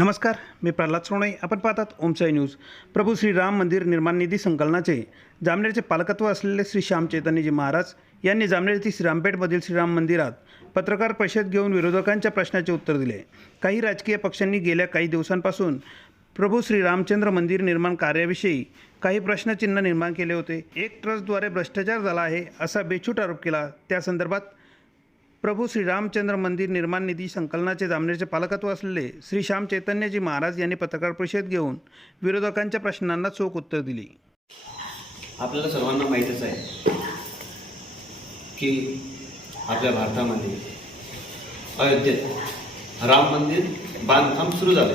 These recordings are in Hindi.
नमस्कार, मी प्रल्हाद सोनई. आपण पाहतात ओमसाई न्यूज. प्रभू श्रीराम मंदिर निर्माण निधी संकलनाचे जामनेरचे पालकत्व असलेले श्री श्याम चैतन्यजी महाराज यांनी जामनेर येथील श्रीरामपेठमधील श्रीराम मंदिरात पत्रकार परिषद घेऊन विरोधकांच्या प्रश्नाचे उत्तर दिले. काही राजकीय पक्षांनी गेल्या काही दिवसांपासून प्रभू श्रीरामचंद्र मंदिर निर्माण कार्याविषयी काही प्रश्नचिन्ह निर्माण केले होते. एक ट्रस्टद्वारे भ्रष्टाचार झाला आहे असा बेछूट आरोप केला. त्या संदर्भात प्रभू श्रीरामचंद्र मंदिर निर्माण निधी संकलनाचे जामनेरचे पालकत्व असलेले श्री श्याम चैतन्यजी महाराज यांनी पत्रकार परिषद घेऊन विरोधकांच्या प्रश्नांना चोख उत्तर दिली. आपल्याला सर्वांना माहीतच आहे की आपल्या भारतामध्ये अयोध्येत राम मंदिर बांधकाम सुरू झाले,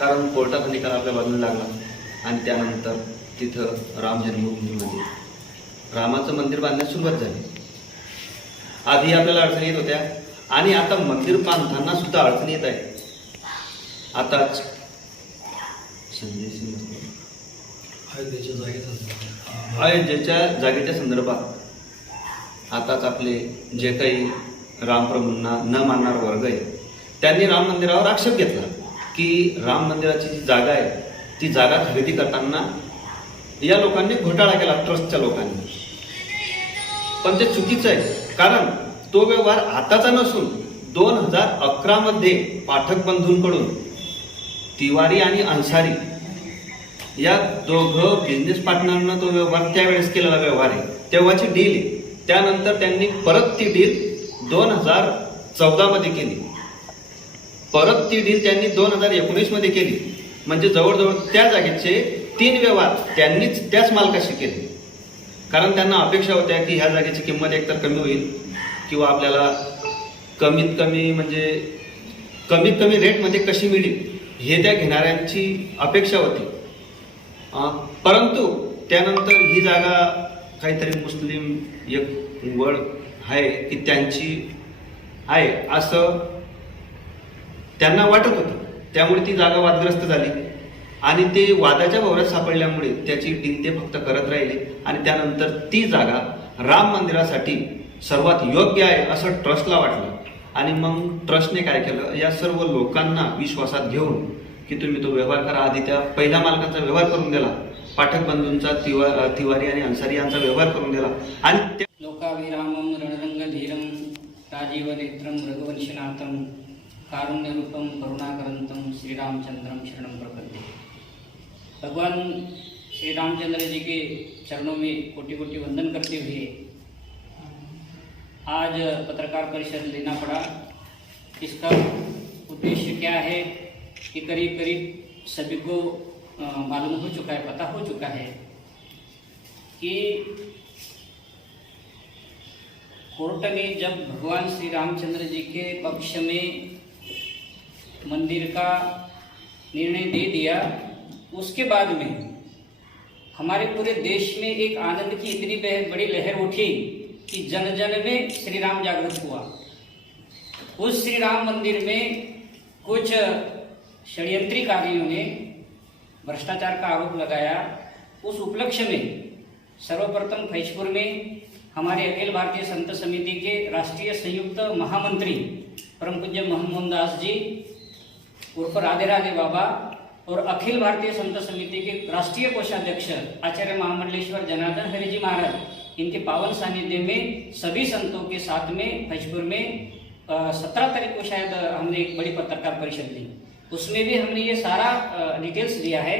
कारण कोर्टाचा निकाल आपल्या बाजूला लागला आणि त्यानंतर तिथं राम जन्मभूमीमध्ये रामाचं मंदिर बांधण्यास सुरुवात झाली. आधी आपल्याला अडचणी येत होत्या आणि आता मंदिर बांधताना सुद्धा अडचणी येत आहे. आताच अयोध्येच्या जागेच्या संदर्भात आताच आपले जे काही रामप्रभूंना न मानणारा वर्ग आहे त्यांनी राम मंदिरावर आक्षेप घेतला की राम मंदिराची जी जागा आहे ती जागा खरेदी करताना या लोकांनी घोटाळा केला, ट्रस्टच्या लोकांनी. पण ते चुकीचं आहे, कारण तो व्यवहार आताचा नसून 2011 मध्ये पाठक बंधूंकडून तिवारी आणि अन्सारी या दोघं बिझनेस पार्टनरनं तो व्यवहार त्यावेळेस केलेला व्यवहार आहे, तेव्हाची डील आहे. त्यानंतर त्यांनी परत ती डील 2014 मध्ये केली. परत ती डील त्यांनी 2019 मध्ये केली. म्हणजे जवळजवळ त्या जागेचे 3 व्यवहार त्यांनीच त्याच मालकाशी केले, कारण त्यांना अपेक्षा होत्या की ह्या जागेची किंमत एकतर कमी होईल किंवा आपल्याला कमीत कमी रेटमध्ये कशी मिळेल हे त्या घेणाऱ्यांची अपेक्षा होती. परंतु त्यानंतर ही जागा काहीतरी मुस्लिम एक वळ आहे की त्यांची आहे असं त्यांना वाटत होतं. त्यामुळे ती जागा वादग्रस्त झाली आणि ते वादाच्या भोवऱ्यात सापडल्यामुळे त्याची डील ते फक्त करत राहिले आणि त्यानंतर ती जागा राम मंदिरासाठी सर्वात योग्य आहे असं ट्रस्टला वाटलं. आणि मग ट्रस्टने काय केलं, या सर्व लोकांना विश्वासात घेऊन की तुम्ही तो व्यवहार करा. आधी त्या पहिल्या मालकाचा व्यवहार करून दिला, पाठक बंधूंचा तिवारी आणि अन्सारी यांचा व्यवहार करून दिला आणि लोकाभिरामं रणरंगधीरं राजीव नेत्रं रघुवंशनाथं कारुण्यरूपं करुणाकरंतं श्रीरामचंद्रम शरणं प्रपद्ये. भगवान श्री रामचंद्र जी के चरणों में कोटि कोटि वंदन करते हुए आज पत्रकार परिषद लेना पड़ा. इसका उद्देश्य क्या है कि करीब करीब सभी को मालूम हो चुका है, पता हो चुका है कि कोर्ट ने जब भगवान श्री रामचंद्र जी के पक्ष में मंदिर का निर्णय दे दिया, उसके बाद में हमारे पूरे देश में एक आनंद की इतनी बड़ी लहर उठी कि जन जन में श्री राम जागृत हुआ. उस श्री राम मंदिर में कुछ षड्यंत्रीकारियों ने भ्रष्टाचार का आरोप लगाया. उस उपलक्ष्य में सर्वप्रथम फैजपुर में हमारे अखिल भारतीय संत समिति के राष्ट्रीय संयुक्त महामंत्री परम पूज्य मोहन दास जी उर्फ राधे राधे बाबा और अखिल भारतीय संत समिति के राष्ट्रीय कोषाध्यक्ष आचार्य महामंडलेश्वर जनार्दन हरि जी महाराज, इनके पावन सानिध्य में सभी संतों के साथ में फैजपुर में 17 तारीख को शायद हमने एक बड़ी पत्रकार परिषद ली. उसमें भी हमने ये सारा डिटेल्स दिया है.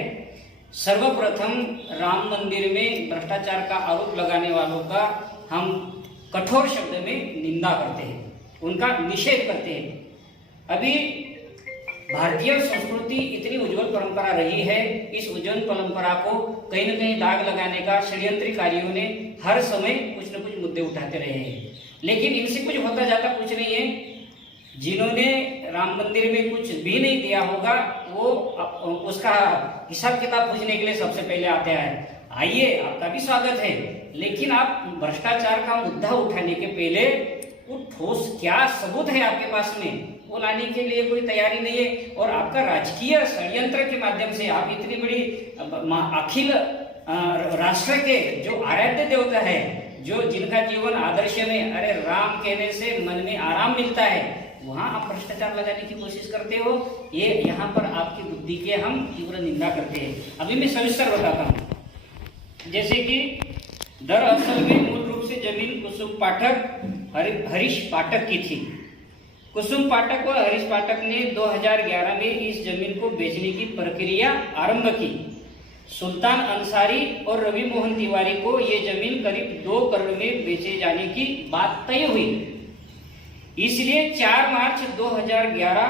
सर्वप्रथम राम मंदिर में भ्रष्टाचार का आरोप लगाने वालों का हम कठोर शब्द में निंदा करते हैं, उनका निषेध करते हैं. अभी भारतीय संस्कृति इतनी उज्जवल परंपरा रही है, इस उज्जवल परंपरा को कहीं न कहीं दाग लगाने का षड्यंत्रीकारियों ने हर समय कुछ न कुछ मुद्दे उठाते रहे हैं. लेकिन इनसे कुछ होता जाता कुछ नहीं है. जिन्होंने राम मंदिर में कुछ भी नहीं दिया होगा वो उसका हिसाब किताब पूछने के लिए सबसे पहले आते हैं. आइए, आपका भी स्वागत है, लेकिन आप भ्रष्टाचार का मुद्दा उठाने के पहले वो ठोस क्या सबूत है आपके पास में, वो लाने के लिए कोई तैयारी नहीं है. और आपका राजकीय षड्यंत्र के माध्यम से आप इतनी बड़ी अखिल राष्ट्र के जो आराध्य देवता है, जो जिनका जीवन आदर्श में, अरे राम कहने से मन में आराम मिलता है, वहां आप भ्रष्टाचार लगाने की कोशिश करते हो। ये यहाँ पर आपकी बुद्धि के हम तीव्र निंदा करते हैं। अभी मैं सविस्तर बताता हूँ। जैसे कि दरअसल में मूल रूप से जमीन कुसुम पाठक हरीश पाठक की थी। कुसुम पाठक और हरीश पाठक ने 2011 में इस जमीन को बेचने की प्रक्रिया आरंभ की। सुल्तान अंसारी और रवि मोहन तिवारी को ये जमीन करीब 2 करोड़ में बेचे जाने की बात तय हुई। इसलिए 4 मार्च 2011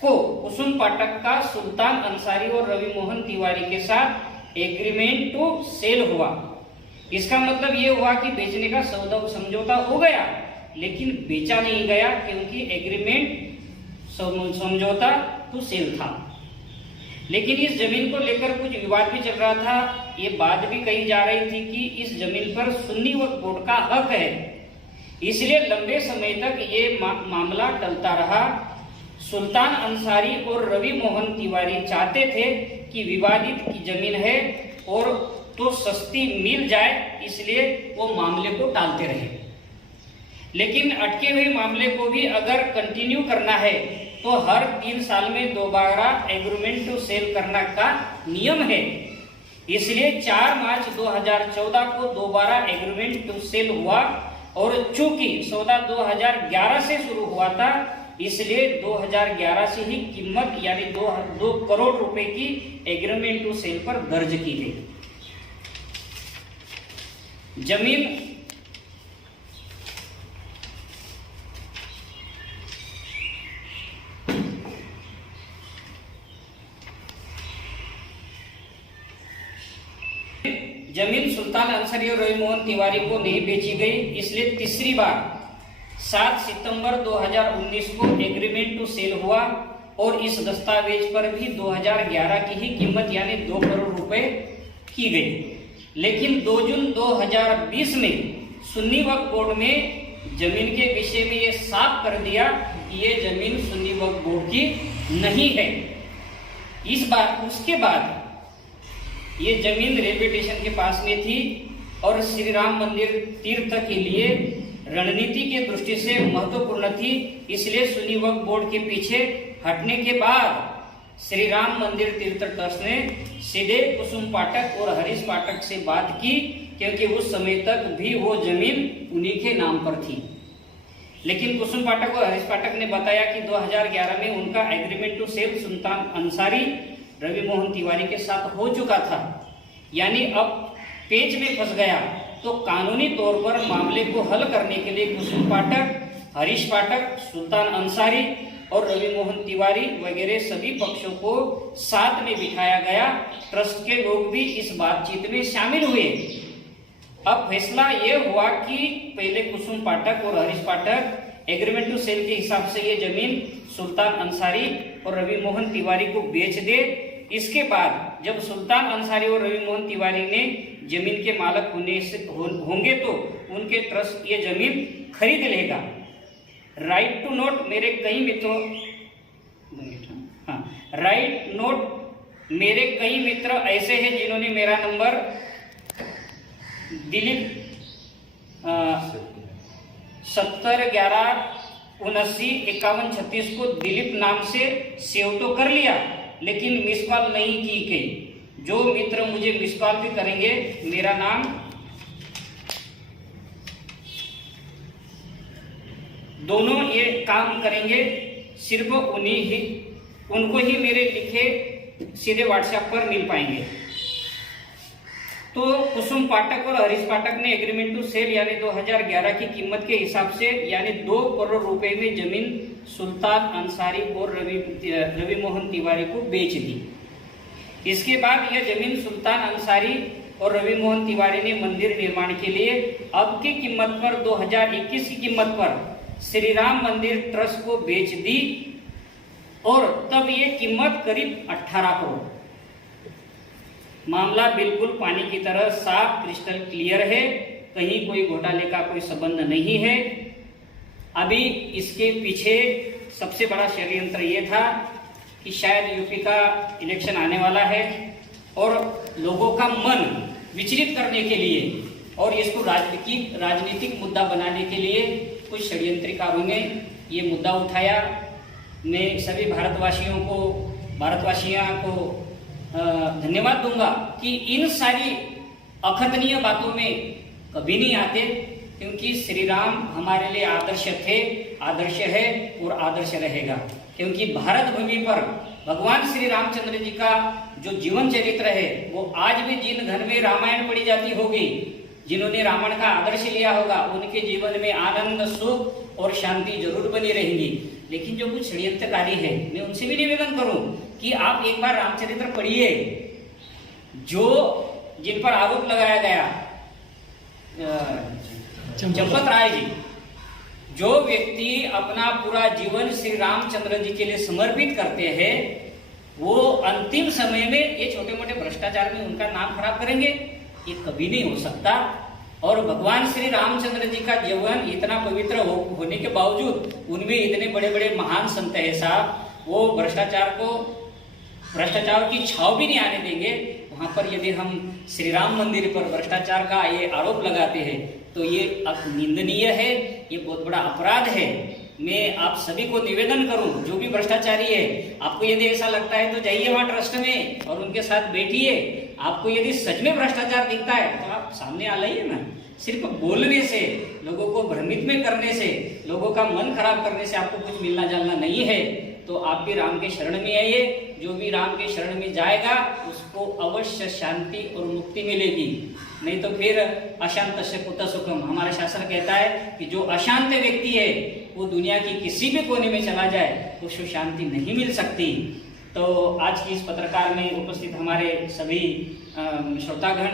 को कुसुम पाठक का सुल्तान अंसारी और रवि मोहन तिवारी के साथ एग्रीमेंट टू सेल हुआ। इसका मतलब ये हुआ कि बेचने का समझौता हो गया, लेकिन बेचा नहीं गया क्योंकि एग्रीमेंट समझौता टू सेल था। लेकिन इस जमीन को लेकर कुछ विवाद भी चल रहा था। ये बात भी कही जा रही थी कि इस जमीन पर सुन्नी वक्फ बोर्ड का हक है, इसलिए लंबे समय तक ये मामला टलता रहा। सुल्तान अंसारी और रवि मोहन तिवारी चाहते थे कि विवादित की जमीन है और तो सस्ती मिल जाए, इसलिए वो मामले को टालते रहे। लेकिन अटके हुए मामले को भी अगर कंटिन्यू करना है तो हर 3 साल में दोबारा एग्रीमेंट टू सेल करना का नियम है। इसलिए 4 मार्च 2014 को दोबारा एग्रीमेंट टू सेल हुआ और चूंकि सौदा 2011 से शुरू हुआ था, इसलिए 2011 से ही कीमत यानी 2 करोड़ रुपए की एग्रीमेंट टू सेल पर दर्ज की गई। जमीन सुल्तान अंसारी और रवि मोहन तिवारी को नहीं बेची गई, इसलिए तीसरी बार 7 सितंबर 2019 को एग्रीमेंट टू सेल हुआ और इस दस्तावेज पर भी 2011 की ही कीमत यानी 2 करोड़ रुपए की गई। लेकिन 2 जून 2020 में सुन्नी वक्फ बोर्ड में जमीन के विषय में ये साफ कर दिया कि ये जमीन सुन्नी वक्फ बोर्ड की नहीं है। इस बार उसके बाद ये जमीन रेलवे स्टेशन के पास में थी और श्री राम मंदिर तीर्थ के लिए रणनीति के दृष्टि से महत्वपूर्ण थी, इसलिए सुन्नी वक्फ बोर्ड के पीछे हटने के बाद श्री राम मंदिर तीर्थ ट्रस्ट ने सीधे कुसुम पाठक और हरीश पाठक से बात की, क्योंकि उस समय तक भी वो जमीन उन्हीं के नाम पर थी। लेकिन कुसुम पाठक और हरीश पाठक ने बताया कि 2011 में उनका एग्रीमेंट टू सेल सुल्तान अंसारी रवि मोहन तिवारी के साथ हो चुका था, यानी अब पेच में फंस गया। तो कानूनी तौर पर मामले को हल करने के लिए कुसुम पाठक, हरीश पाठक, सुल्तान अंसारी और रवि मोहन तिवारी वगैरह सभी पक्षों को साथ में बिठाया गया। ट्रस्ट के लोग भी इस बातचीत में शामिल हुए। अब फैसला यह हुआ कि पहले कुसुम पाठक और हरीश पाठक एग्रीमेंट टू सेल के हिसाब से ये जमीन सुल्तान अंसारी और रवि मोहन तिवारी को बेच दे। इसके बाद जब सुल्तान अंसारी और रवि मोहन तिवारी ने जमीन के मालक होंगे तो उनके ट्रस्ट ये जमीन खरीद लेगा। राइट टू नोट मेरे कई मित्रों राइट नोट मेरे कई मित्र ऐसे हैं जिन्होंने मेरा नंबर दिलीप 70 11 79 51 36 को दिलीप नाम से सेव तो कर लिया, लेकिन मिस कॉल नहीं की गई। जो मित्र मुझे मिस कॉल भी करेंगे, मेरा नाम दोनों ये काम करेंगे, सिर्फ उनको ही मेरे लिखे सीधे व्हाट्सएप पर मिल पाएंगे। तो कुसुम पाठक और हरीश पाठक ने एग्रीमेंट टू सेल यानी 2011 की कीमत के हिसाब से यानी 2 करोड़ रुपए में जमीन सुल्तान अंसारी और रवि मोहन तिवारी को बेच दी। इसके बाद यह जमीन सुल्तान अंसारी और रवि मोहन तिवारी ने मंदिर निर्माण के लिए अब की कीमत पर 2021 की कीमत पर श्री राम मंदिर ट्रस्ट को बेच दी और तब ये कीमत करीब 18 करोड़। मामला बिल्कुल पानी की तरह साफ क्रिस्टल क्लियर है, कहीं कोई घोटाले का कोई संबंध नहीं है। अभी इसके पीछे सबसे बड़ा षड्यंत्र ये था कि शायद यूपी का इलेक्शन आने वाला है और लोगों का मन विचलित करने के लिए और इसको राजनीतिक मुद्दा बनाने के लिए कुछ षड्यंत्रकारों ने ये मुद्दा उठाया। मैं सभी भारतवासियों को धन्यवाद दूंगा कि इन सारी अखतनीय बातों में कभी नहीं आते, क्योंकि श्री राम हमारे लिए आदर्श थे, आदर्श है और आदर्श रहेगा। क्योंकि भारत भूमि पर भगवान श्री रामचंद्र जी का जो जीवन चरित्र है वो आज भी जिन घर में रामायण पढ़ी जाती होगी, जिन्होंने रावण का आदर्श लिया होगा, उनके जीवन में आनंद, सुख और शांति जरूर बनी रहेंगी। लेकिन जो कुछ षड्यंत्रकारी है, मैं उनसे भी निवेदन करूं कि आप एक बार रामचरित्र पढ़िए। जो जिन पर आरोप लगाया गया, चंपत राय जी, जो व्यक्ति अपना पूरा जीवन श्री रामचंद्र जी के लिए समर्पित करते हैं, वो अंतिम समय में ये छोटे मोटे भ्रष्टाचार में उनका नाम खराब करेंगे, ये कभी नहीं हो सकता। और भगवान श्री रामचंद्र जी का जीवन इतना पवित्र होने के बावजूद उनमें इतने बड़े बड़े महान संत है साहब, वो भ्रष्टाचार की छाव भी नहीं आने देंगे। वहां पर यदि हम श्री राम मंदिर पर भ्रष्टाचार का ये आरोप लगाते हैं तो ये निंदनीय है, ये बहुत बड़ा अपराध है। मैं आप सभी को निवेदन करूं, जो भी भ्रष्टाचारी है, आपको यदि ऐसा लगता है तो जाइए वहां ट्रस्ट में और उनके साथ बैठिए। आपको यदि सच में भ्रष्टाचार दिखता है तो आप सामने आ जाइए ना। सिर्फ बोलने से, लोगों को भ्रमित में करने से, लोगों का मन खराब करने से आपको कुछ मिलना जुलना नहीं है। तो आप भी राम के शरण में आइए। जो भी राम के शरण में जाएगा उसको अवश्य शांति और मुक्ति मिलेगी। नहीं तो फिर अशांत से कुत सुखम, हमारा शास्त्र कहता है कि जो अशांत व्यक्ति है वो दुनिया की किसी भी कोने में चला जाए उसको शांति नहीं मिल सकती। तो आज की इस पत्रकार में उपस्थित हमारे सभी श्रोतागण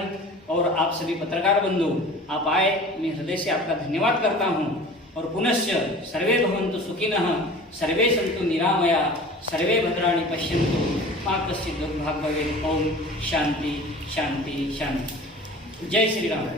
और आप सभी पत्रकार बंधु, आप आए, मैं हृदय से आपका धन्यवाद करता हूँ। और पुनश्च सर्वे भवन्तु सुखिनः, सर्वे सन्तु निरामया, सर्वे भद्राणि पश्यन्तु, मा कश्चित् दुर्भाग् भवेत्। ओम शांति शांति शांति। जय श्री राम।